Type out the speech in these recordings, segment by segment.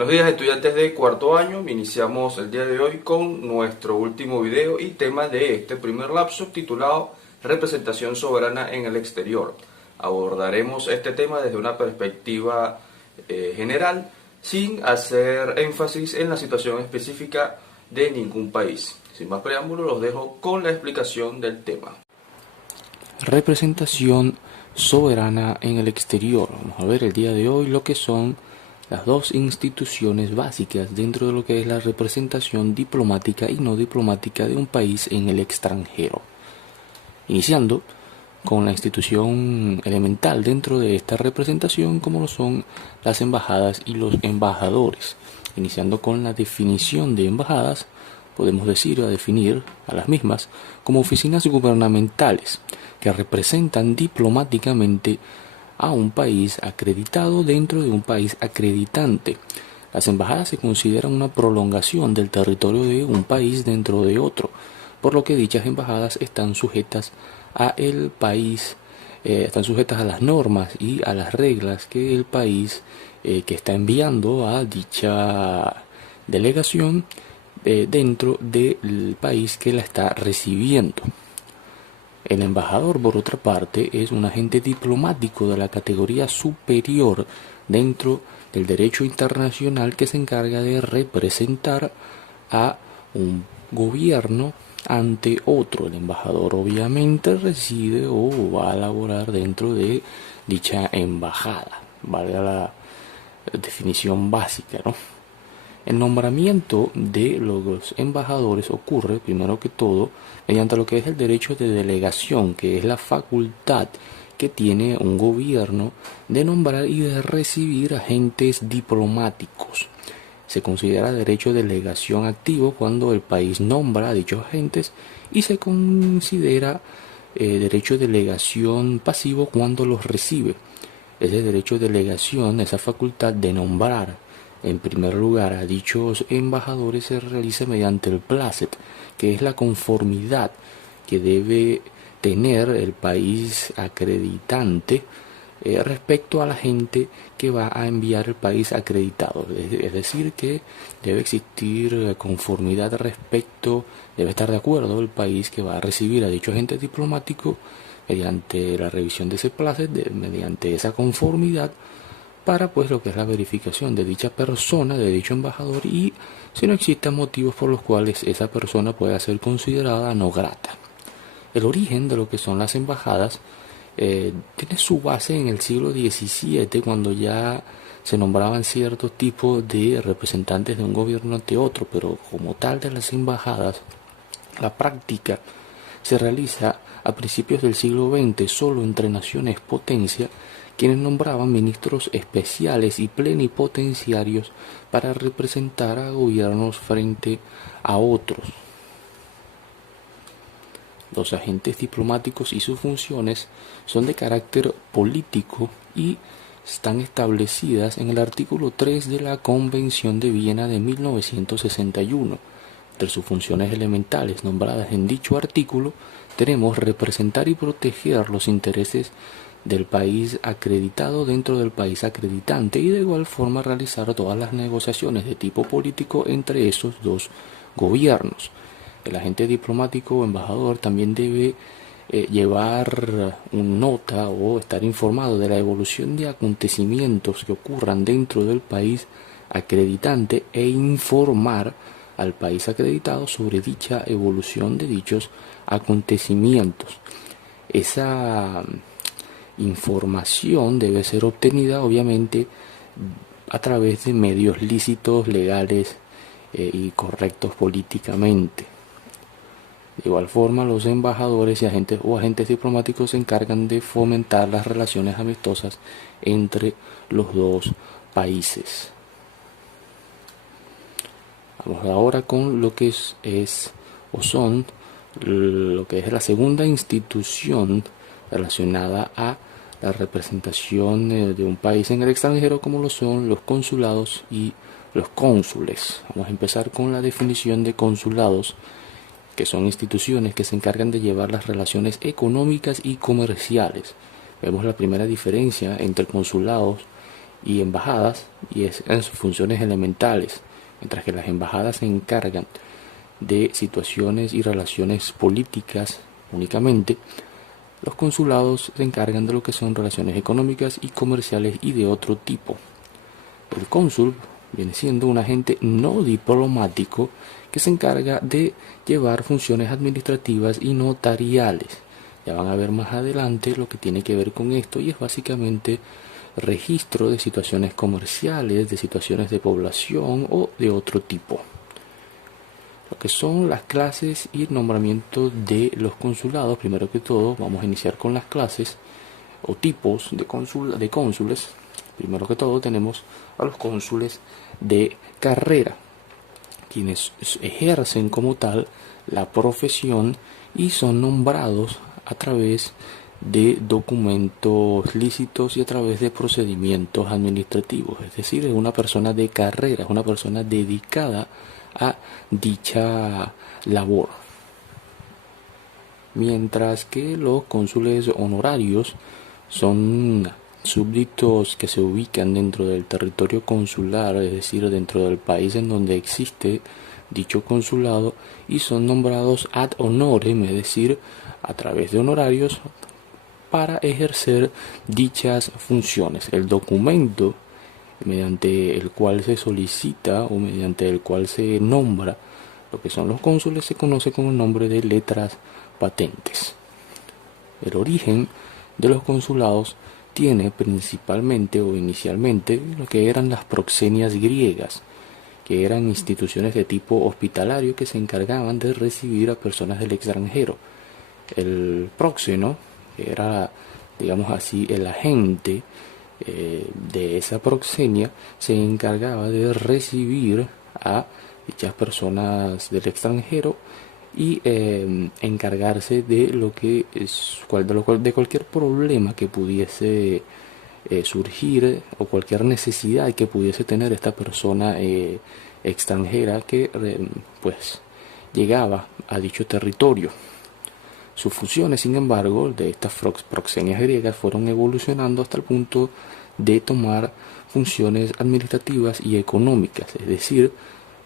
Buenos días, estudiantes de cuarto año. Iniciamos el día de hoy con nuestro último video y tema de este primer lapso titulado Representación soberana en el exterior. Abordaremos este tema desde una perspectiva general, sin hacer énfasis en la situación específica de ningún país. Sin más preámbulos, los dejo con la explicación del tema. Representación soberana en el exterior. Vamos a ver el día de hoy lo que son las dos instituciones básicas dentro de lo que es la representación diplomática y no diplomática de un país en el extranjero. Iniciando con la institución elemental dentro de esta representación, como lo son las embajadas y los embajadores. Iniciando con la definición de embajadas, podemos definir a las mismas como oficinas gubernamentales que representan diplomáticamente a un país acreditado dentro de un país acreditante. Las embajadas se consideran una prolongación del territorio de un país dentro de otro, por lo que dichas embajadas están sujetas a el país, están sujetas a las normas y a las reglas que el país que está enviando a dicha delegación dentro del país que la está recibiendo. El embajador, por otra parte, es un agente diplomático de la categoría superior dentro del derecho internacional que se encarga de representar a un gobierno ante otro. El embajador obviamente reside o va a laborar dentro de dicha embajada, valga la definición básica, ¿no? El nombramiento de los embajadores ocurre, primero que todo, mediante lo que es el derecho de delegación, que es la facultad que tiene un gobierno de nombrar y de recibir agentes diplomáticos. Se considera derecho de delegación activo cuando el país nombra a dichos agentes y se considera derecho de delegación pasivo cuando los recibe. Ese derecho de delegación, esa facultad de nombrar en primer lugar a dichos embajadores, se realiza mediante el placet, que es la conformidad que debe tener el país acreditante respecto a la gente que va a enviar el país acreditado. Es decir, que debe existir conformidad respecto, debe estar de acuerdo el país que va a recibir a dicho agente diplomático mediante la revisión de ese placet, mediante esa conformidad, para pues lo que es la verificación de dicha persona, de dicho embajador, y si no existen motivos por los cuales esa persona pueda ser considerada no grata. El origen de lo que son las embajadas tiene su base en el siglo XVII, cuando ya se nombraban ciertos tipos de representantes de un gobierno ante otro, pero como tal de las embajadas, la práctica se realiza a principios del siglo XX solo entre naciones potencia, quienes nombraban ministros especiales y plenipotenciarios para representar a gobiernos frente a otros. Los agentes diplomáticos y sus funciones son de carácter político y están establecidas en el artículo 3 de la Convención de Viena de 1961. Entre sus funciones elementales nombradas en dicho artículo tenemos representar y proteger los intereses del país acreditado dentro del país acreditante y de igual forma realizar todas las negociaciones de tipo político entre esos dos gobiernos. El agente diplomático o embajador también debe llevar una nota o estar informado de la evolución de acontecimientos que ocurran dentro del país acreditante e informar al país acreditado sobre dicha evolución de dichos acontecimientos. Esa información debe ser obtenida obviamente a través de medios lícitos, legales y correctos políticamente. De igual forma, los embajadores y agentes diplomáticos se encargan de fomentar las relaciones amistosas entre los dos países. Vamos ahora con lo que es lo que es la segunda institución relacionada a la representación de un país en el extranjero, como lo son los consulados y los cónsules. Vamos a empezar con la definición de consulados, que son instituciones que se encargan de llevar las relaciones económicas y comerciales. Vemos la primera diferencia entre consulados y embajadas, y es en sus funciones elementales. Mientras que las embajadas se encargan de situaciones y relaciones políticas únicamente, los consulados se encargan de lo que son relaciones económicas y comerciales y de otro tipo. El cónsul viene siendo un agente no diplomático que se encarga de llevar funciones administrativas y notariales. Ya van a ver más adelante lo que tiene que ver con esto, y es básicamente registro de situaciones comerciales, de situaciones de población o de otro tipo. Lo que son las clases y el nombramiento de los consulados. Primero que todo vamos a iniciar con las clases o tipos de cónsules. Primero que todo tenemos a los cónsules de carrera, quienes ejercen como tal la profesión y son nombrados a través de documentos lícitos y a través de procedimientos administrativos. Es decir, es una persona de carrera, es una persona dedicada a dicha labor. Mientras que los cónsules honorarios son súbditos que se ubican dentro del territorio consular, es decir, dentro del país en donde existe dicho consulado, y son nombrados ad honorem, es decir, a través de honorarios para ejercer dichas funciones. El documento mediante el cual se solicita o mediante el cual se nombra lo que son los cónsules se conoce con el nombre de letras patentes. El origen de los consulados tiene principalmente o inicialmente lo que eran las proxenias griegas, que eran instituciones de tipo hospitalario que se encargaban de recibir a personas del extranjero. El próxeno era, digamos así, el agente de esa proxenia, se encargaba de recibir a dichas personas del extranjero y encargarse de lo que es de cualquier problema que pudiese surgir o cualquier necesidad que pudiese tener esta persona extranjera que pues llegaba a dicho territorio. Sus funciones, sin embargo, de estas proxenias griegas fueron evolucionando hasta el punto de tomar funciones administrativas y económicas, es decir,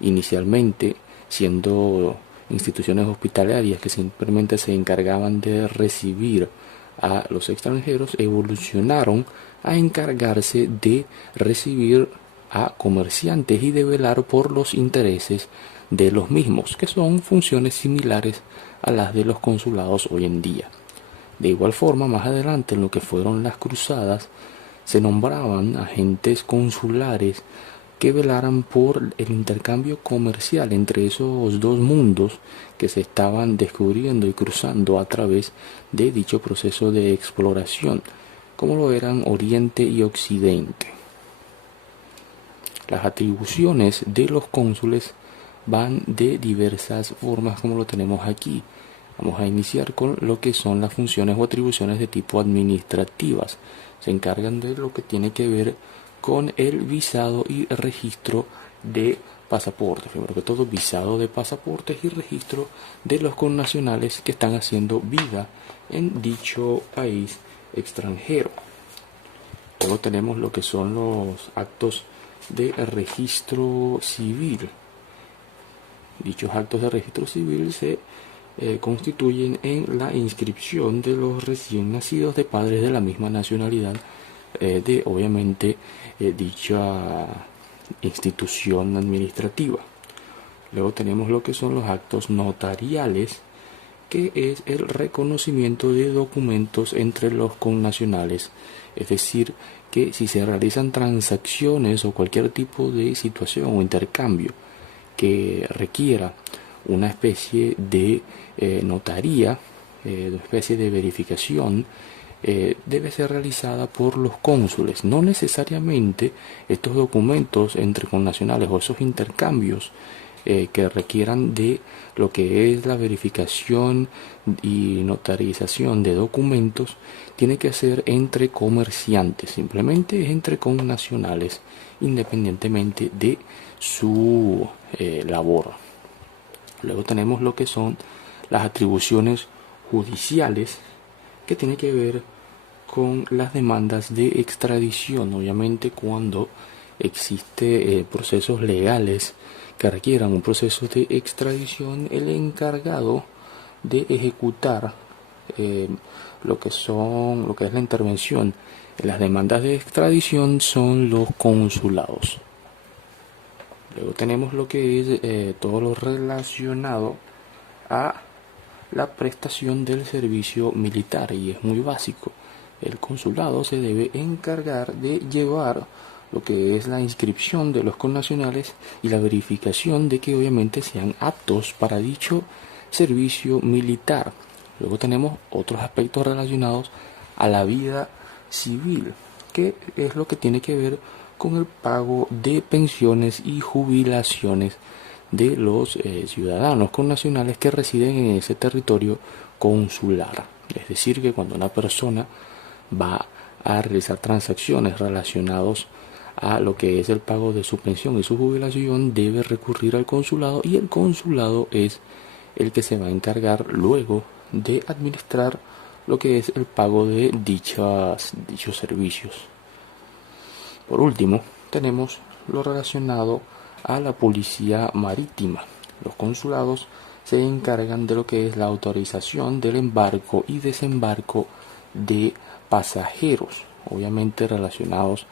inicialmente siendo instituciones hospitalarias que simplemente se encargaban de recibir a los extranjeros, evolucionaron a encargarse de recibir a comerciantes y de velar por los intereses de los mismos, que son funciones similares a las de los consulados hoy en día. De igual forma, más adelante en lo que fueron las cruzadas, se nombraban agentes consulares que velaran por el intercambio comercial entre esos dos mundos que se estaban descubriendo y cruzando a través de dicho proceso de exploración, como lo eran Oriente y Occidente. Las atribuciones de los cónsules van de diversas formas, como lo tenemos aquí. Vamos a iniciar con lo que son las funciones o atribuciones de tipo administrativas. Se encargan de lo que tiene que ver con el visado y registro de pasaportes. Primero que todo, visado de pasaportes y registro de los connacionales que están haciendo vida en dicho país extranjero. Luego tenemos lo que son los actos de registro civil. Dichos actos de registro civil se constituyen en la inscripción de los recién nacidos de padres de la misma nacionalidad de obviamente dicha institución administrativa. Luego tenemos lo que son los actos notariales, que es el reconocimiento de documentos entre los connacionales, es decir, que si se realizan transacciones o cualquier tipo de situación o intercambio que requiera una especie de notaría, una especie de verificación, debe ser realizada por los cónsules. No necesariamente estos documentos entre connacionales o esos intercambios que requieran de lo que es la verificación y notarización de documentos tiene que ser entre comerciantes, simplemente es entre connacionales, independientemente de su labor. Luego tenemos lo que son las atribuciones judiciales, que tiene que ver con las demandas de extradición. Obviamente cuando existe procesos legales que requieran un proceso de extradición, el encargado de ejecutar lo que es la intervención en las demandas de extradición son los consulados. Luego tenemos lo que es todo lo relacionado a la prestación del servicio militar, y es muy básico. El consulado se debe encargar de llevar lo que es la inscripción de los connacionales y la verificación de que obviamente sean aptos para dicho servicio militar. Luego tenemos otros aspectos relacionados a la vida civil, que es lo que tiene que ver con el pago de pensiones y jubilaciones de los ciudadanos connacionales que residen en ese territorio consular. Es decir, que cuando una persona va a realizar transacciones relacionadas a lo que es el pago de su pensión y su jubilación, debe recurrir al consulado, y el consulado es el que se va a encargar luego de administrar lo que es el pago de dichos servicios. Por último, tenemos lo relacionado a la policía marítima. Los consulados se encargan de lo que es la autorización del embarco y desembarco de pasajeros, obviamente relacionados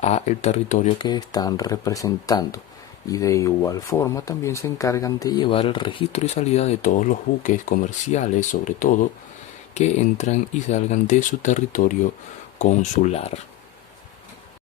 a el territorio que están representando, y de igual forma también se encargan de llevar el registro y salida de todos los buques comerciales, sobre todo, que entran y salgan de su territorio consular.